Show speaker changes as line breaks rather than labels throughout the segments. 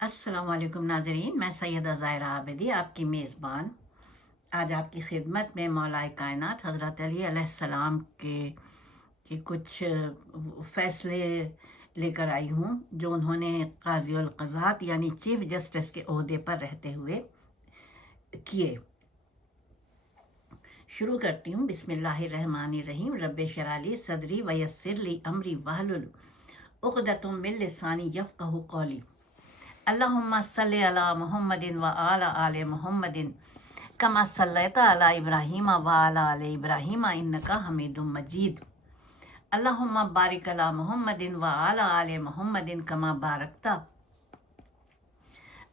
السلام علیکم ناظرین، میں سیدہ ظاہرہ عابدی، آپ کی میزبان۔ آج آپ کی خدمت میں مولا کائنات حضرت علی علیہ السلام کے کے کچھ فیصلے لے کر آئی ہوں، جو انہوں نے قاضی القضات یعنی چیف جسٹس کے عہدے پر رہتے ہوئے کیے۔ شروع کرتی ہوں۔ بسم اللہ الرحمن الرحیم۔ رب شرالی صدری ویسر لی امری وحلل عقدتم من لسانی یفقہ قولی۔ اللہم صلی علی محمد و آل آل محمد کما صلیت علی ابراہیم و آل آل ابراہیم انکا حمید مجید. اللہم بارک علی محمد و آل آل محمد کما بارکتا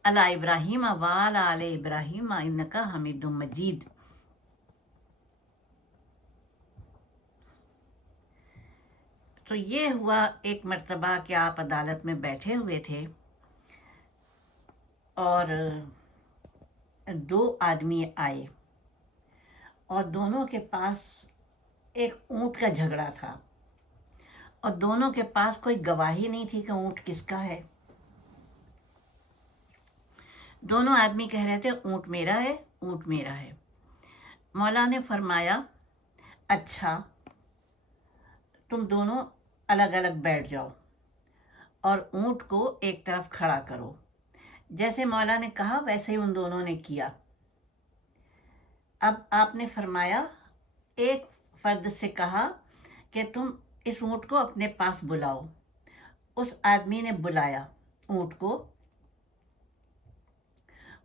علی ابراہیم و آل آل ابراہیم انکا حمید مجید. تو یہ ہوا ایک مرتبہ کہ آپ عدالت میں بیٹھے ہوئے تھے اور دو آدمی آئے اور دونوں کے پاس ایک اونٹ کا جھگڑا تھا اور دونوں کے پاس کوئی گواہی نہیں تھی کہ اونٹ کس کا ہے۔ دونوں آدمی کہہ رہے تھے، اونٹ میرا ہے، اونٹ میرا ہے۔ مولا نے فرمایا اچھا تم دونوں الگ الگ بیٹھ جاؤ اور اونٹ کو ایک طرف کھڑا کرو۔ جیسے مولا نے کہا، ویسے ہی ان دونوں نے کیا۔ اب آپ نے فرمایا، ایک فرد سے کہا کہ تم اس اونٹ کو اپنے پاس بلاؤ۔ اس آدمی نے بلایا اونٹ کو۔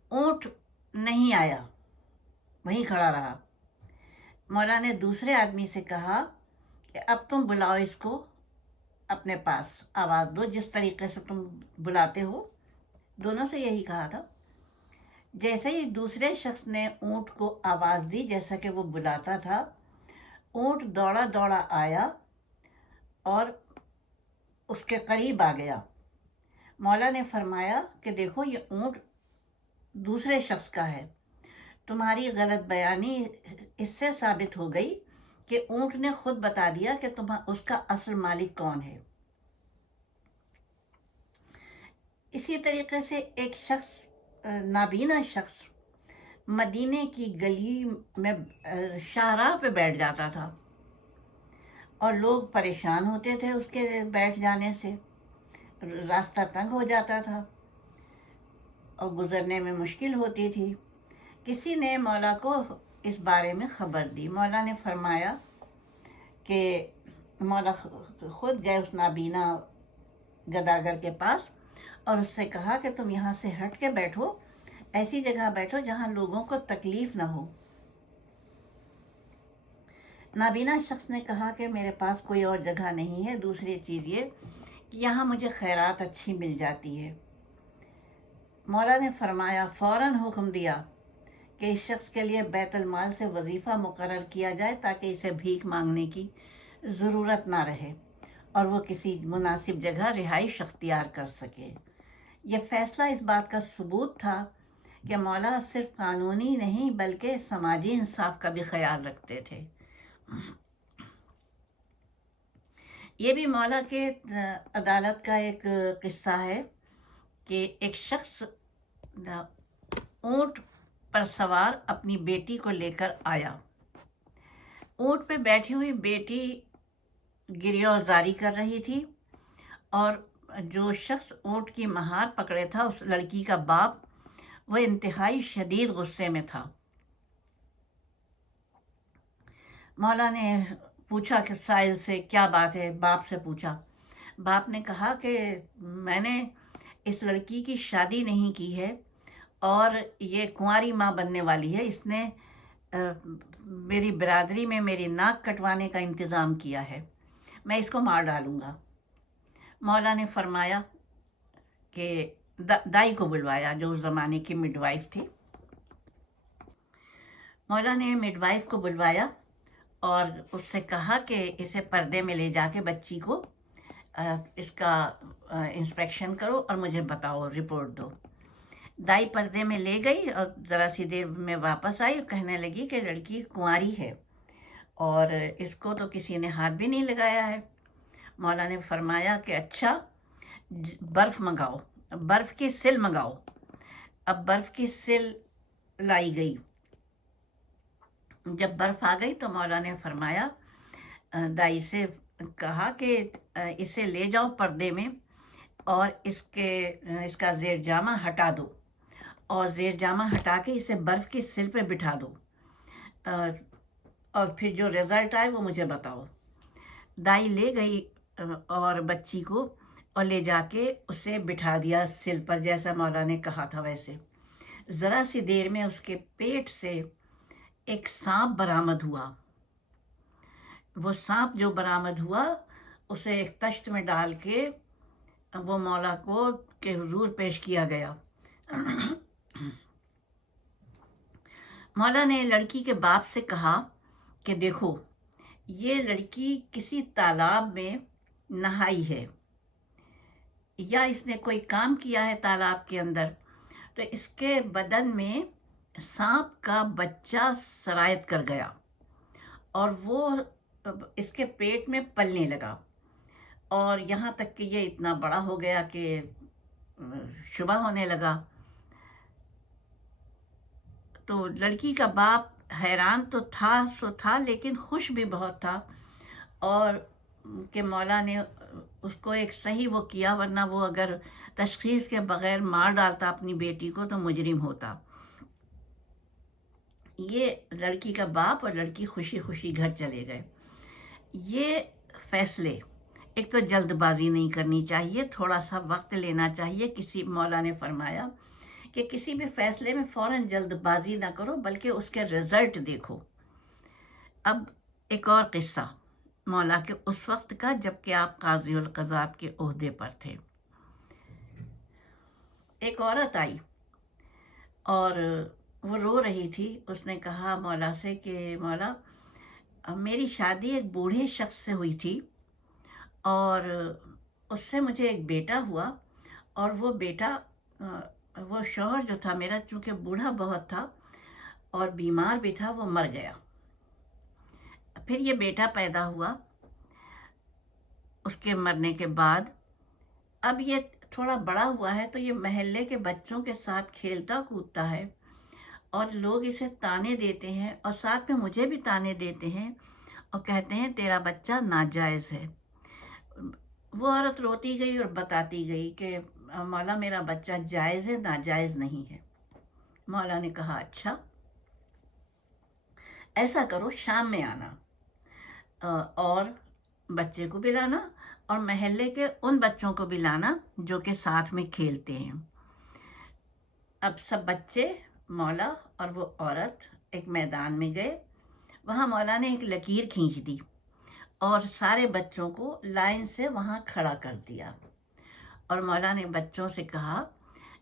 اونٹ نہیں آیا، وہیں کھڑا رہا۔ مولا نے دوسرے آدمی سے کہا کہ اب تم بلاؤ اس کو اپنے پاس۔ آواز دو، جس طریقے سے تم بلاتے ہو۔ دونوں سے یہی کہا تھا۔ جیسے ہی دوسرے شخص نے اونٹ کو آواز دی، جیسا کہ وہ بلاتا تھا، اونٹ دوڑا دوڑا آیا اور اس کے قریب آ گیا۔ مولا نے فرمایا کہ دیکھو، یہ اونٹ دوسرے شخص کا ہے۔ تمہاری غلط بیانی اس سے ثابت ہو گئی کہ اونٹ نے خود بتا دیا کہ تم اس کا اصل مالک کون ہے۔ اسی طریقے سے ایک شخص نابینا شخص مدینے کی گلی میں شاہراہ پہ بیٹھ جاتا تھا۔ اور لوگ پریشان ہوتے تھے اس کے بیٹھ جانے سے۔ راستہ تنگ ہو جاتا تھا۔ اور گزرنے میں مشکل ہوتی تھی۔ کسی نے مولا کو اس بارے میں خبر دی۔ مولا نے فرمایا کہ مولا خود گئے اس نابینا گداگر کے پاس۔ اور اس سے کہا کہ تم یہاں سے ہٹ کے بیٹھو، ایسی جگہ بیٹھو جہاں لوگوں کو تکلیف نہ ہو۔ نابینا شخص نے کہا کہ میرے پاس کوئی اور جگہ نہیں ہے، دوسری چیز یہ کہ یہاں مجھے خیرات اچھی مل جاتی ہے۔ مولا نے فرمایا، فوراً حکم دیا کہ اس شخص کے لیے بیت المال سے وظیفہ مقرر کیا جائے تاکہ اسے بھیک مانگنے کی ضرورت نہ رہے اور وہ کسی مناسب جگہ رہائش اختیار کر سکے۔ یہ فیصلہ اس بات کا ثبوت تھا کہ مولا صرف قانونی نہیں بلکہ سماجی انصاف کا بھی خیال رکھتے تھے۔ یہ بھی مولا کے عدالت کا ایک قصہ ہے کہ ایک شخص اونٹ پر سوار اپنی بیٹی کو لے کر آیا۔ اونٹ پہ بیٹھی ہوئی بیٹی گریہ زاری کر رہی تھی اور جو شخص اونٹ کی مہار پکڑے تھا، اس لڑکی کا باپ، وہ انتہائی شدید غصے میں تھا۔ مولا نے پوچھا کہ سائل سے کیا بات ہے؟ باپ سے پوچھا۔ باپ نے کہا کہ میں نے اس لڑکی کی شادی نہیں کی ہے اور یہ کنواری ماں بننے والی ہے۔ اس نے میری برادری میں میری ناک کٹوانے کا انتظام کیا ہے۔ میں اس کو مار ڈالوں گا۔ مولا نے فرمایا کہ دائی کو بلوایا، جو اس زمانے کی مڈ وائف تھی۔ مولا نے مڈ وائف کو بلوایا اور اس سے کہا کہ اسے پردے میں لے جا کے بچی کو اس کا انسپیکشن کرو اور مجھے بتاؤ رپورٹ دو۔ دائی پردے میں لے گئی اور ذرا سی دیر میں واپس آئی اور کہنے لگی کہ لڑکی کنواری ہے اور اس کو تو کسی نے ہاتھ بھی نہیں لگایا ہے۔ مولا نے فرمایا کہ اچھا برف منگاؤ، برف کی سل منگاؤ۔ اب برف کی سل لائی گئی۔ جب برف آ گئی تو مولانا نے فرمایا دائی سے کہا کہ اسے لے جاؤ پردے میں اور اس کے اس کا زیر جامہ ہٹا دو۔ اور زیر جامہ ہٹا کے اسے برف کی سل پہ بٹھا دو۔ اور پھر جو رزلٹ آئے وہ مجھے بتاؤ۔ دائی لے گئی اور بچی کو اور لے جا کے اسے بٹھا دیا سل پر، جیسا مولا نے کہا تھا ویسے۔ ذرا سی دیر میں اس کے پیٹ سے ایک سانپ برآمد ہوا۔ وہ سانپ جو برآمد ہوا، اسے ایک تشت میں ڈال کے وہ مولا کو، کے حضور پیش کیا گیا۔ مولا نے لڑکی کے باپ سے کہا کہ دیکھو، یہ لڑکی کسی تالاب میں نہائی ہے۔ یا اس نے کوئی کام کیا ہے تالاب کے اندر، تو اس کے بدن میں سانپ کا بچہ سرائط کر گیا اور وہ اس کے پیٹ میں پلنے لگا۔ اور یہاں تک کہ یہ اتنا بڑا ہو گیا کہ شبہ ہونے لگا۔ تو لڑکی کا باپ حیران تو تھا، سو تھا، لیکن خوش بھی بہت تھا۔ اور کہ مولا نے اس کو ایک صحیح وہ کیا، ورنہ وہ اگر تشخیص کے بغیر مار ڈالتا اپنی بیٹی کو تو مجرم ہوتا۔ یہ لڑکی کا باپ اور لڑکی خوشی خوشی گھر چلے گئے۔ یہ فیصلے، ایک تو جلد بازی نہیں کرنی چاہیے، تھوڑا سا وقت لینا چاہیے۔ کسی، مولا نے فرمایا کہ کسی بھی فیصلے میں فوراً جلد بازی نہ کرو، بلکہ اس کے رزلٹ دیکھو۔ اب ایک اور قصہ۔ مولا کے اس وقت کا جبکہ آپ قاضی القضاب کے عہدے پر تھے۔ ایک عورت آئی اور وہ رو رہی تھی۔ اس نے کہا مولا سے کہ مولا، میری شادی ایک بوڑھے شخص سے ہوئی تھی اور اس سے مجھے ایک بیٹا ہوا اور وہ بیٹا، وہ شوہر جو تھا میرا، چونکہ بوڑھا بہت تھا اور بیمار بھی تھا، وہ مر گیا۔ پھر یہ بیٹا پیدا ہوا اس کے مرنے کے بعد۔ اب یہ تھوڑا بڑا ہوا ہے تو یہ محلے کے بچوں کے ساتھ کھیلتا کودتا ہے اور لوگ اسے تانے دیتے ہیں اور ساتھ میں مجھے بھی تانے دیتے ہیں اور کہتے ہیں تیرا بچہ ناجائز ہے۔ وہ عورت روتی گئی اور بتاتی گئی کہ مولا میرا بچہ جائز ہے، ناجائز نہیں ہے۔ مولا نے کہا اچھا ایسا کرو، شام میں آنا۔ اور بچے کو بھی لانا اور محلے کے ان بچوں کو بھی لانا جو کہ ساتھ میں کھیلتے ہیں۔ اب سب بچے، مولا اور وہ عورت ایک میدان میں گئے۔ وہاں مولا نے ایک لکیر کھینچ دی اور سارے بچوں کو لائن سے وہاں کھڑا کر دیا۔ اور مولا نے بچوں سے کہا،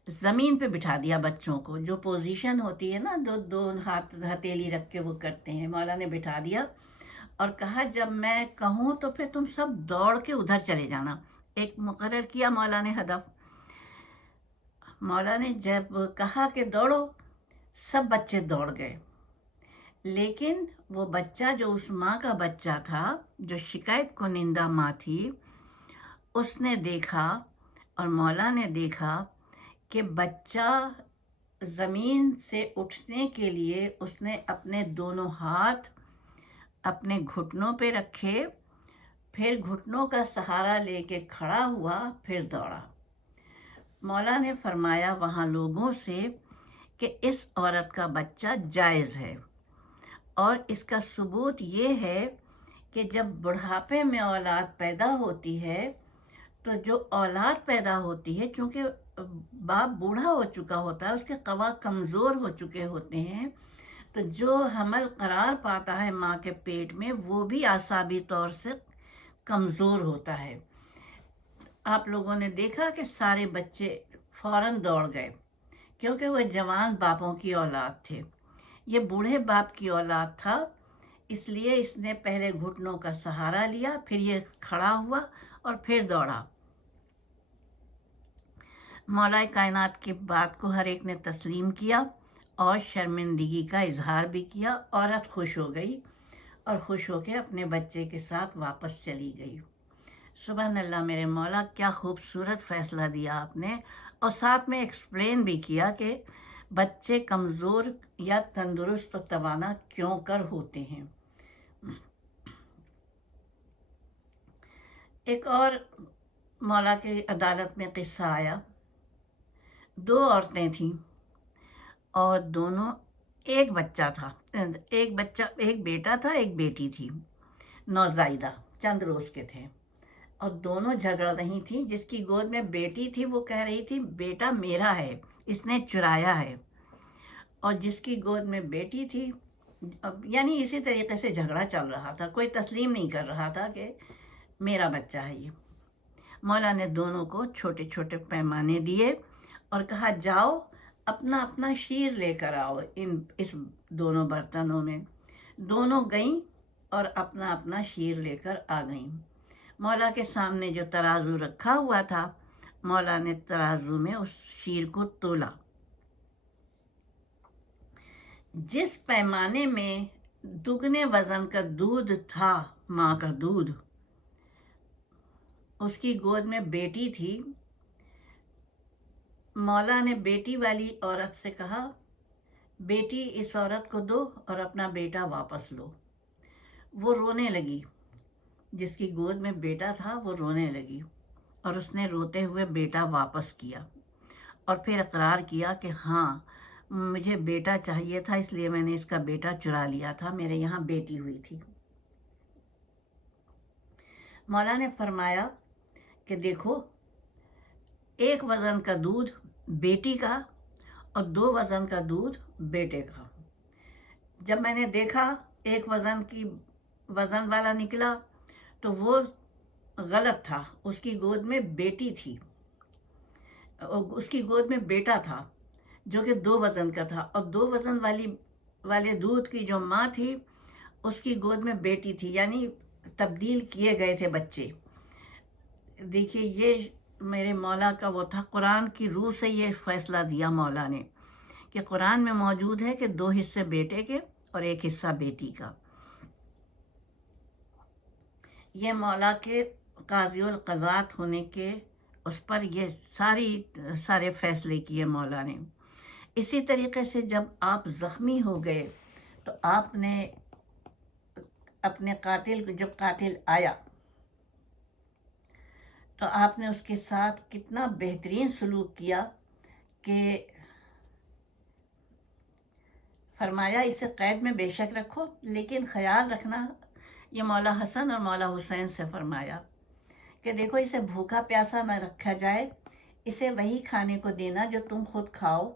زمین پہ بٹھا دیا بچوں کو۔ جو پوزیشن ہوتی ہے نا، دو دو ہاتھ ہتیلی رکھ کے وہ کرتے ہیں، مولا نے بٹھا دیا۔ اور کہا، جب میں کہوں تو پھر تم سب دوڑ کے ادھر چلے جانا۔ ایک مقرر کیا مولا نے ہدف۔ مولا نے جب کہا کہ دوڑو، سب بچے دوڑ گئے۔ لیکن وہ بچہ جو اس ماں کا بچہ تھا، جو شکایت کو نندہ ماں تھی، اس نے دیکھا اور مولا نے دیکھا کہ بچہ زمین سے اٹھنے کے لیے اس نے اپنے دونوں ہاتھ اپنے گھٹنوں پہ رکھے، پھر گھٹنوں کا سہارا لے کے کھڑا ہوا، پھر دوڑا۔ مولا نے فرمایا، وہاں لوگوں سے کہ اس عورت کا بچہ جائز ہے۔ اور اس کا ثبوت یہ ہے کہ جب بڑھاپے میں اولاد پیدا ہوتی ہے، تو جو اولاد پیدا ہوتی ہے چونکہ باپ بوڑھا ہو چکا ہوتا ہے، اس کے قوا کمزور ہو چکے ہوتے ہیں تو جو حمل قرار پاتا ہے ماں کے پیٹ میں، وہ بھی اعصابی طور سے کمزور ہوتا ہے۔ آپ لوگوں نے دیکھا کہ سارے بچے فوراً دوڑ گئے، کیونکہ وہ جوان باپوں کی اولاد تھے۔ یہ بوڑھے باپ کی اولاد تھا، اس لیے اس نے پہلے گھٹنوں کا سہارا لیا، پھر یہ کھڑا ہوا اور پھر دوڑا۔ مولا کائنات کی بات کو ہر ایک نے تسلیم کیا۔ اور شرمندگی کا اظہار بھی کیا، عورت خوش ہو گئی اور خوش ہو کے اپنے بچے کے ساتھ واپس چلی گئی۔ سبحان اللہ، میرے مولا، کیا خوبصورت فیصلہ دیا آپ نے۔ اور ساتھ میں ایکسپلین بھی کیا کہ بچے کمزور یا تندرست توانا کیوں کر ہوتے ہیں۔ ایک اور مولا کے عدالت میں قصہ آیا۔ دو عورتیں تھیں۔ اور دونوں ایک بچہ تھا۔ ایک بچہ، ایک بیٹا تھا، ایک بیٹی تھی۔ نوزائیدہ، چند روز کے تھے۔ اور دونوں جھگڑ رہی تھیں۔ جس کی گود میں بیٹی تھی، وہ کہہ رہی تھی، بیٹا میرا ہے، اس نے چرایا ہے۔ اور جس کی گود میں بیٹی تھی یعنی اسی طریقے سے جھگڑا چل رہا تھا۔ کوئی تسلیم نہیں کر رہا تھا کہ میرا بچہ ہے یہ۔ مولا نے دونوں کو چھوٹے چھوٹے پیمانے دیے اور کہا، جاؤ اپنا اپنا شیر لے کر آؤ ان اس دونوں برتنوں میں۔ دونوں گئیں اور اپنا اپنا شیر لے کر آ گئیں۔ مولا کے سامنے جو ترازو رکھا ہوا تھا، مولا نے ترازو میں اس شیر کو تولا۔ جس پیمانے میں دگنے وزن کا دودھ تھا، ماں کا دودھ، اس کی گود میں بیٹی تھی۔ مولا نے بیٹی والی عورت سے کہا، بیٹی، اس عورت کو دو اور اپنا بیٹا واپس لو۔ وہ رونے لگی۔ جس کی گود میں بیٹا تھا، وہ رونے لگی اور اس نے روتے ہوئے بیٹا واپس کیا اور پھر اقرار کیا کہ ہاں مجھے بیٹا چاہیے تھا، اس لیے میں نے اس کا بیٹا چرا لیا تھا، میرے یہاں بیٹی ہوئی تھی۔ مولا نے فرمایا کہ دیکھو، ایک وزن کا دودھ بیٹی کا اور دو وزن کا دودھ بیٹے کا۔ جب میں نے دیکھا ایک وزن کی وزن والا نکلا تو وہ غلط تھا، اس کی گود میں بیٹی تھی۔ اس کی گود میں بیٹا تھا جو کہ دو وزن کا تھا۔ اور دو وزن والی، والے دودھ کی جو ماں تھی، اس کی گود میں بیٹی تھی۔ یعنی تبدیل کیے گئے تھے بچے۔ دیکھیے، یہ میرے مولا کا وہ تھا، قرآن کی روح سے یہ فیصلہ دیا مولا نے کہ قرآن میں موجود ہے کہ دو حصے بیٹے کے اور ایک حصہ بیٹی کا۔ یہ مولا کے قاضی القضات ہونے کے اس پر یہ ساری، سارے فیصلے کیے مولا نے۔ اسی طریقے سے جب آپ زخمی ہو گئے تو آپ نے اپنے قاتل، جب قاتل آیا تو آپ نے اس کے ساتھ کتنا بہترین سلوک کیا کہ فرمایا اسے قید میں بے شک رکھو، لیکن خیال رکھنا یہ مولا حسن اور مولا حسین سے فرمایا کہ دیکھو اسے بھوکا پیاسا نہ رکھا جائے، اسے وہی کھانے کو دینا جو تم خود کھاؤ۔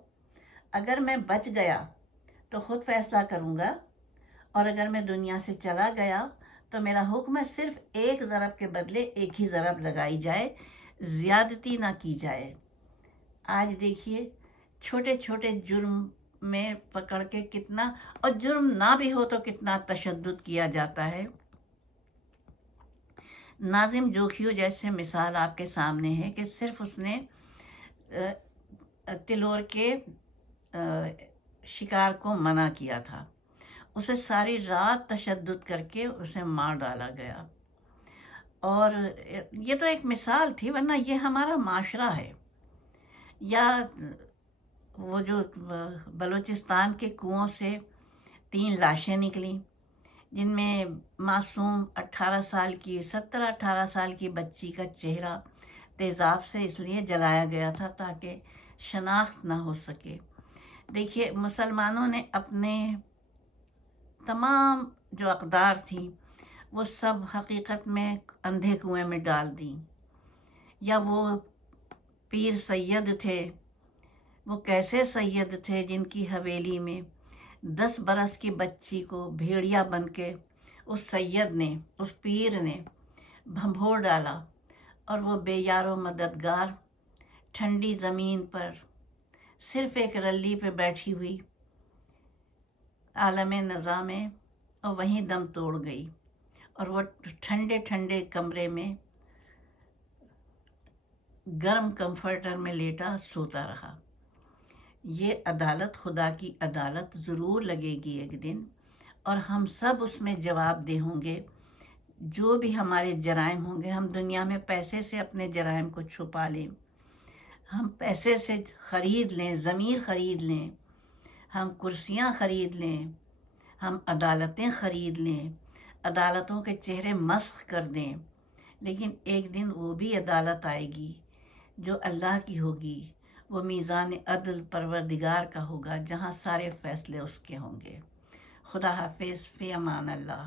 اگر میں بچ گیا تو خود فیصلہ کروں گا، اور اگر میں دنیا سے چلا گیا تو میرا حکم ہے صرف ایک ضرب کے بدلے ایک ہی ضرب لگائی جائے، زیادتی نہ کی جائے۔ آج دیکھیے، چھوٹے چھوٹے جرم میں پکڑ کے کتنا، اور جرم نہ بھی ہو تو کتنا تشدد کیا جاتا ہے۔ ناظم جوکھیو جیسے مثال آپ کے سامنے ہے کہ صرف اس نے تلور کے شکار کو منع کیا تھا۔ اسے ساری رات تشدد کر کے اسے مار ڈالا گیا۔ اور یہ تو ایک مثال تھی، ورنہ یہ ہمارا معاشرہ ہے۔ یا وہ جو بلوچستان کے کنوؤں سے تین لاشیں نکلیں، جن میں معصوم اٹھارہ سال کی، سترہ اٹھارہ سال کی بچی کا چہرہ تیزاب سے اس لیے جلایا گیا تھا تاکہ شناخت نہ ہو سکے۔ دیکھیے، مسلمانوں نے اپنے تمام جو اقدار تھیں، وہ سب حقیقت میں اندھے کنویں میں ڈال دیں۔ یا وہ پیر سید تھے، وہ کیسے سید تھے جن کی حویلی میں دس برس کی بچی کو بھیڑیا بن کے اس سید نے، اس پیر نے بھمبھوڑ ڈالا اور وہ بے یار و مددگار ٹھنڈی زمین پر صرف ایک رلی پہ بیٹھی ہوئی عالم نظام میں اور وہیں دم توڑ گئی اور وہ ٹھنڈے ٹھنڈے کمرے میں گرم کمفرٹر میں لیٹا سوتا رہا۔ یہ عدالت خدا کی عدالت ضرور لگے گی ایک دن اور ہم سب اس میں جواب دے ہوں گے۔ جو بھی ہمارے جرائم ہوں گے، ہم دنیا میں پیسے سے اپنے جرائم کو چھپا لیں۔ ہم پیسے سے خرید لیں، ضمیر خرید لیں۔ ہم کرسیاں خرید لیں، ہم عدالتیں خرید لیں، عدالتوں کے چہرے مسخ کر دیں۔ لیکن ایک دن وہ بھی عدالت آئے گی جو اللہ کی ہوگی، وہ میزان عدل پروردگار کا ہوگا جہاں سارے فیصلے اس کے ہوں گے۔ خدا حافظ، فی امان اللہ۔